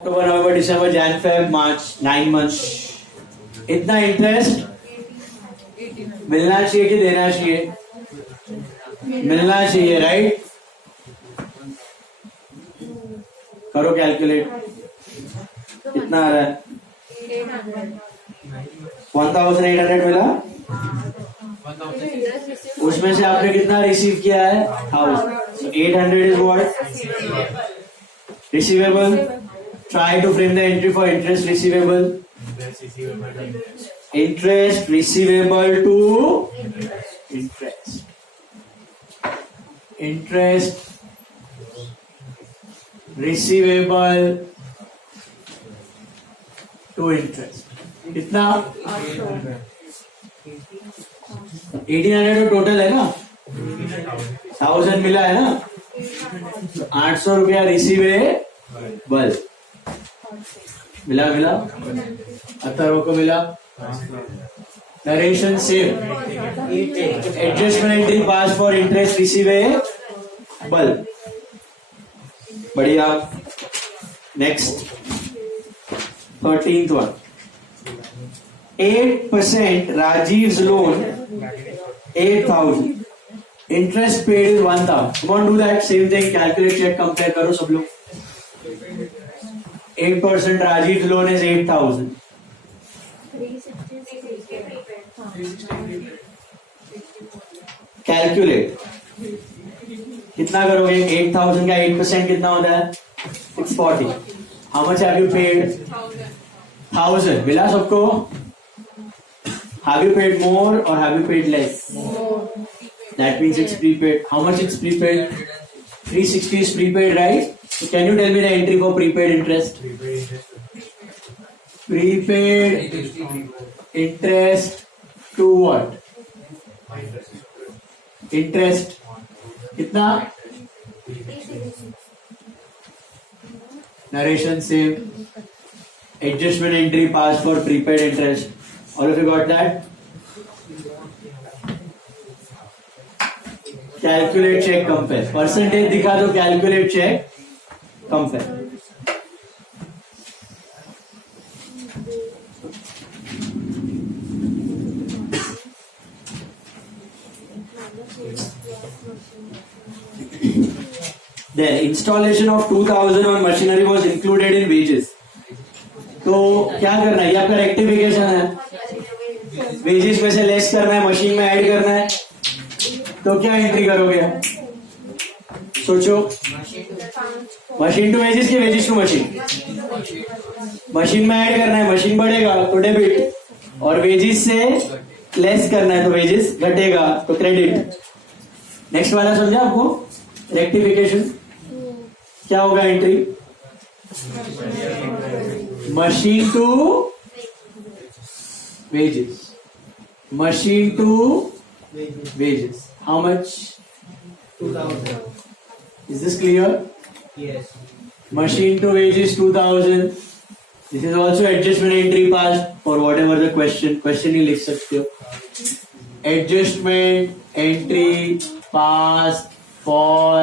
अक्टूबर नवंबर दिसंबर Jan Feb March 9 months इतना interest मिलना चाहिए कि देना चाहिए? मिलना चाहिए, राइट? करो कैलकुलेट, कितना आ रहा है? 1800 मिला। उसमें से आपने कितना रिसीव किया है? 1000. 800 is what? Receivable. Try to frame the entry for interest receivable. Interest receivable to interest. Interest receivable to interest. कितना? 1800 तो टोटल है ना, 1000 मिला है ना, 800 रुपया रिसीवेबल मिला। अथर्व को मिला। Narration same. Adjustment entry pass for interest receivable. बढ़िया। Next 13th one. 8% Rajiv's loan 8000. Interest paid is 1000. Come on, do that same thing. Calculate, check, compare करो सब लोग। 8% Rajiv's loan is 8000. कैलकुलेट कितना करोगे? 8000 का 8% कितना होता है? 640. How much have you paid? 1000. मिला सबको? Have you paid more or have you paid less? More. That means it's prepaid. How much it's prepaid? 360 is prepaid, right? So can you tell me the entry for prepaid interest? Prepaid interest to what? Interest कितना? Narration same. Adjustment entry passed for prepaid interest. All of you got that? Calculate, check, compare. Percentage दिखा दो, calculate, check, compare. Then installation of 2000 on machinery was included in wages. तो क्या करना है? ये आपका rectification है। वेजेस में से लेस करना है, मशीन में ऐड करना है, तो क्या एंट्री करोगे? सोचो। मशीन टू वेजेस की वेजेस टू मशीन? मशीन में ऐड करना है, मशीन बढ़ेगा तो डेबिट, और वेजेस से लेस करना है तो वेजेस घटेगा तो क्रेडिट। नेक्स्ट वाला समझा आपको? रेक्टिफिकेशन क्या होगा entry? Machine to wages, machine to wages. How much? 2000. Is this clear? Yes. Machine to wages 2000. This is also adjustment entry passed for whatever the question ही लिख सकते हो। Adjustment entry passed for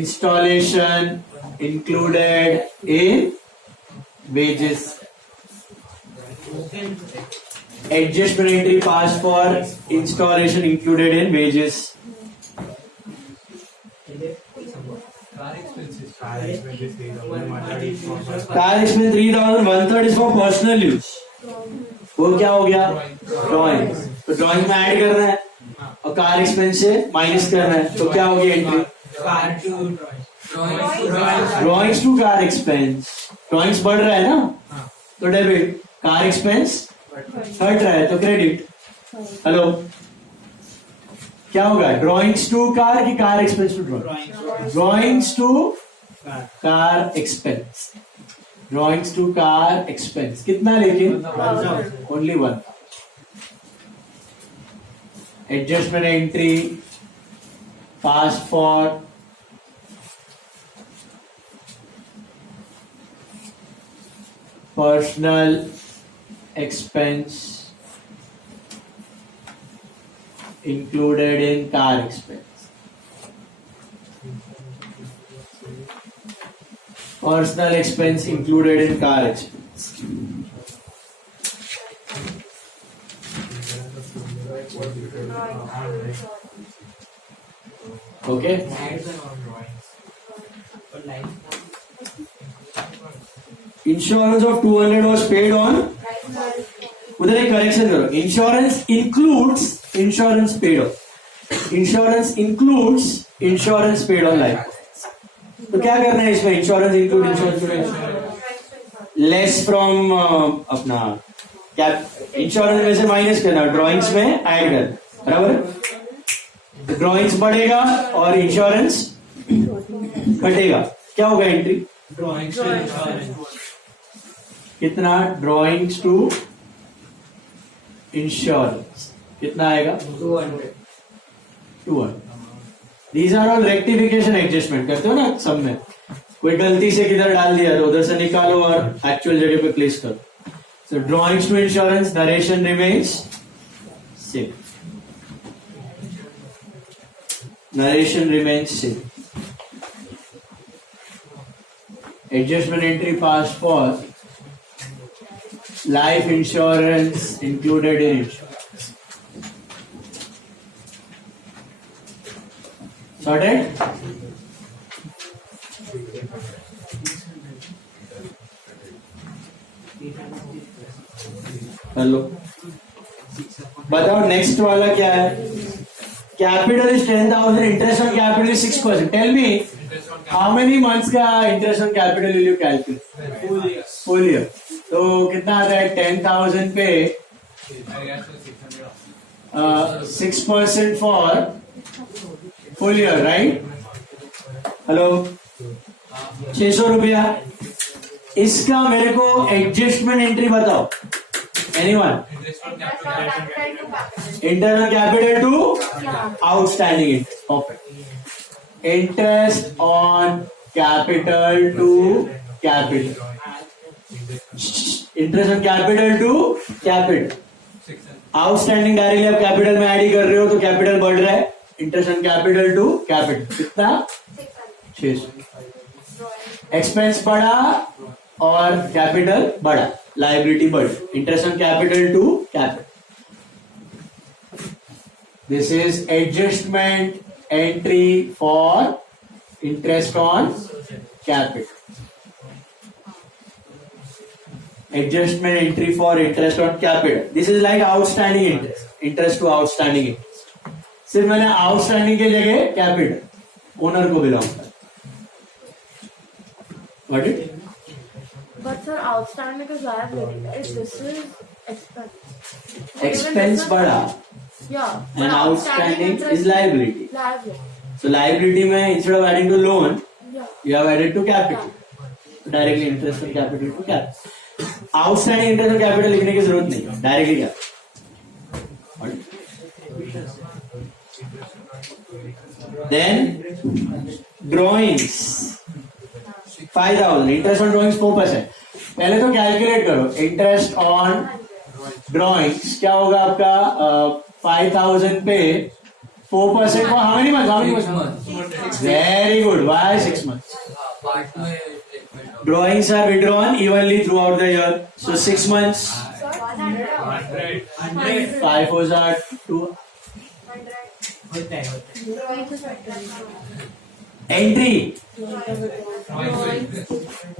installation included in wages. Adjustment entry passed for installation included in wages. Car expense 3000, 1/3 is for personal use. वो क्या हो गया? Drawing. तो drawing में add करना है और कार एक्सपेंस से माइनस करना है, तो क्या होगी entry? Drawings to car expense. Drawings बढ़ रहा है ना, तो डेबिट। कार एक्सपेंस हट रहा है तो क्रेडिट। हेलो, क्या होगा? ड्राइंग्स टू कार की car expense to drawing? Drawings to car expense. Drawings to car expense कितना? लेकिन only 1। Adjustment entry pass for personal expense included in car expense. Personal expense included in car expense. Okay. Ads and on drawings. But like. Insurance of 200 was paid on. उधर एक correction करो. Insurance includes insurance paid on. Insurance includes insurance paid on life. तो क्या करना है इसमें? Insurance include insurance less from अपना क्या इंश्योरेंस में से माइनस करना, ड्रॉइंग्स में ऐड करना. बराबर. ड्रॉइंग्स बढ़ेगा और इंश्योरेंस घटेगा. क्या होगा एंट्री? Drawings to insurance. कितना? ड्रॉइंग्स टू इंश्योरेंस कितना आएगा? 200. 200. These are all rectification adjustment. करते हो ना सब में. कोई गलती से किधर डाल दिया तो उधर से निकालो और एक्चुअल जगह पे प्लेस करो. So drawings to insurance, narration remains same. Narration remains same. Adjustment entry passed for life insurance included in insurance. Sorted? Hello, बताओ नेक्स्ट वाला क्या है? Capital is 10,000, interest on capital is 6%. Tell me how many months का interest on capital will you calculate? Full year. तो कितना आता है? 10,000 पे 6% for full year, right? Hello, 600 रुपया. इसका मेरे को एडजस्टमेंट एंट्री बताओ. Anyone? Interest on capital to outstanding interest. Perfect. Interest on capital to capital. Interest on capital to capital. Outstanding directly आप कैपिटल में ऐड ही कर रहे हो तो कैपिटल बढ़ रहा है. Interest on capital to capital कितना? 600. एक्सपेंस बढ़ा और कैपिटल बढ़ा, लाइबिलिटी बढ़ी. Interest on capital to capital. This is adjustment entry for interest on capital. Adjustment entry for interest on capital. This is like outstanding interest. Interest to outstanding interest. सिर्फ मैंने outstanding के जगह capital owner को belong कर. Got it? But sir, outstanding is liability. Right? This is expense. Expense बढ़ा Yeah. and outstanding is liability. Liability. So liability में instead of adding to loan, Yeah. you have added to capital. So directly interest on capital to capital. Outstanding interest on capital लिखने की जरूरत नहीं, directly क्या. Then drawings 5,000. Interest on drawings 4%. पहले तो calculate करो. Interest on drawings क्या होगा आपका? 5,000 पे 4% for how many months? Very good. Why 6 months? Drawings are withdrawn evenly throughout the year. So 6 months. 5 fours are 2. Entry.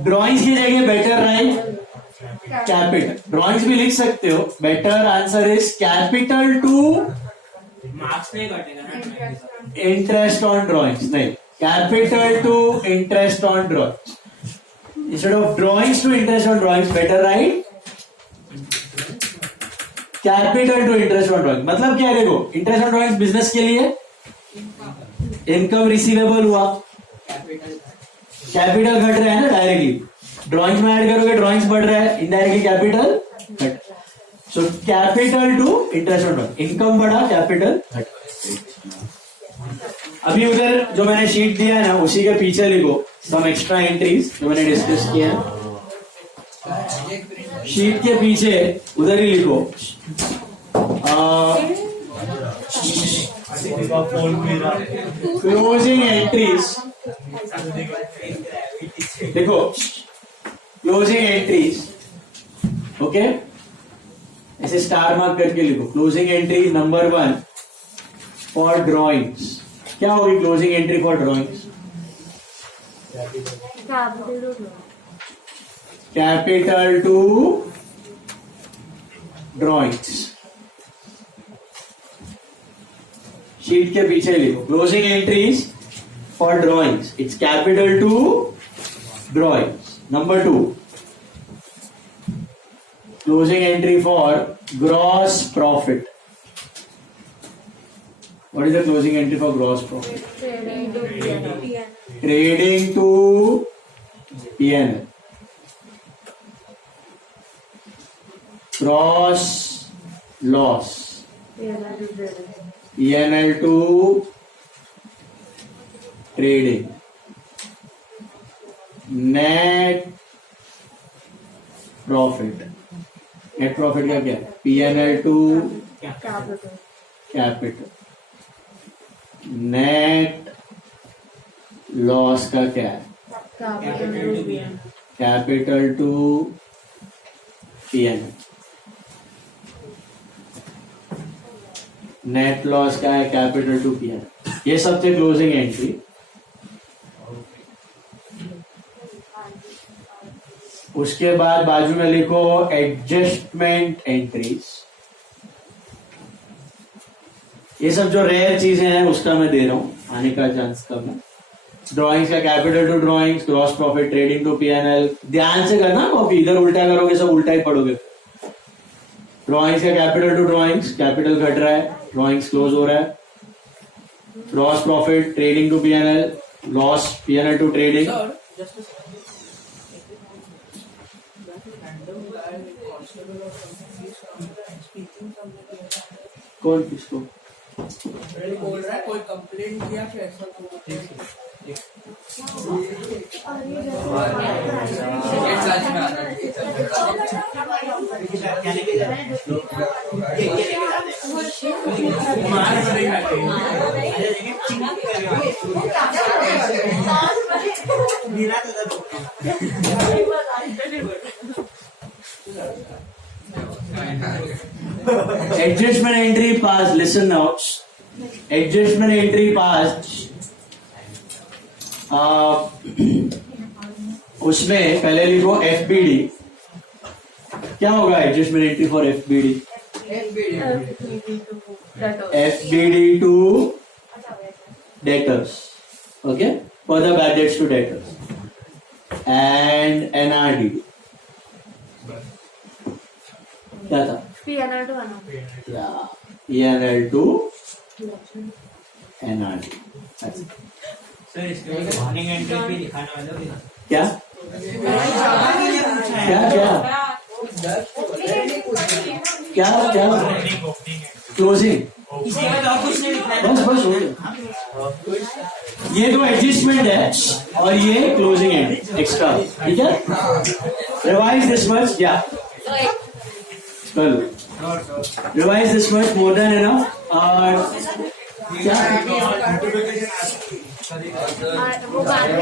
Drawings की जगह better राइट कैपिटल. Drawings भी लिख सकते हो. Better answer is capital to Marks नहीं कटेगा ना. interest on drawings. नहीं, capital to interest on drawings. Instead of drawings to interest on drawings, better right? Capital to interest on drawings. मतलब क्या है? देखो, interest on drawings बिजनेस के लिए इनकम रिसीवेबल हुआ, कैपिटल घट रहा है ना डायरेक्टली. ड्रॉइंग्स में ऐड करोगे ड्रॉइंग्स बढ़ रहा है, इनडायरेक्टली कैपिटल घट. So capital to interest on drawing. Income बढ़ा, कैपिटल घट. अभी उधर जो मैंने शीट दिया है ना उसी के पीछे लिखो सम एक्स्ट्रा एंट्रीज जो मैंने डिस्कस किया है. शीट के पीछे उधर ही लिखो क्लोजिंग एंट्रीज, देखो क्लोजिंग एंट्रीज, ओके, ऐसे स्टार मार्क करके लिखो। Closing entry number 1 for drawings, क्या होगी closing entry for drawings? Capital to drawings, sheet के पीछे लिखो closing entries for drawings, it's capital to drawings. Number 2, closing entry for gross profit. What is the closing entry for gross profit? Trading to P&L. Gross loss. P&L to trading. Net profit. Net profit का क्या? P&L to capital. Net loss का क्या है? Capital to P&L। Net loss का है? Capital to P&L। ये सब थे क्लोजिंग एंट्री। उसके बाद बाजू में लिखो एडजस्टमेंट एंट्रीज। ये सब जो रेयर चीजें हैं उसका मैं दे रहा हूं, आने का चांस कम है। ड्राइंग्स का capital to drawings, gross profit, trading to P&L। ध्यान से करना कॉपी, इधर उल्टा करोगे सब उल्टा ही पढ़ोगे। ड्राइंग्स का कैपिटल टू ड्राइंग्स, कैपिटल घट रहा है, ड्राइंग्स क्लोज हो रहा है। Gross profit, trading to P&L, loss P&L to trading. कौन किसको बोल रहा है? कोई कंप्लेंट किया फिर ऐसा Adjustment entry passed. Listen now. Adjustment entry passed. उसमें पहले लिखो FBD। क्या होगा adjustment entry for FBD? FBD to debtors. Okay. Further bad debts to debtors. And NRD. क्या था? P&L to P&L to NRD। Sir इसके वार्निंग एंट्री भी दिखाने वाले हो ना? क्या क्या क्या क्या क्या क्लोजिंग? इसके बाद और कुछ नहीं लिखना है। बस बस हो गया। ये दो एडजस्टमेंट है और ये क्लोजिंग है एक्स्ट्रा, ठीक है। रिवाइज दिस मच, या चलो revise this much, more than enough. और क्या वो बाद में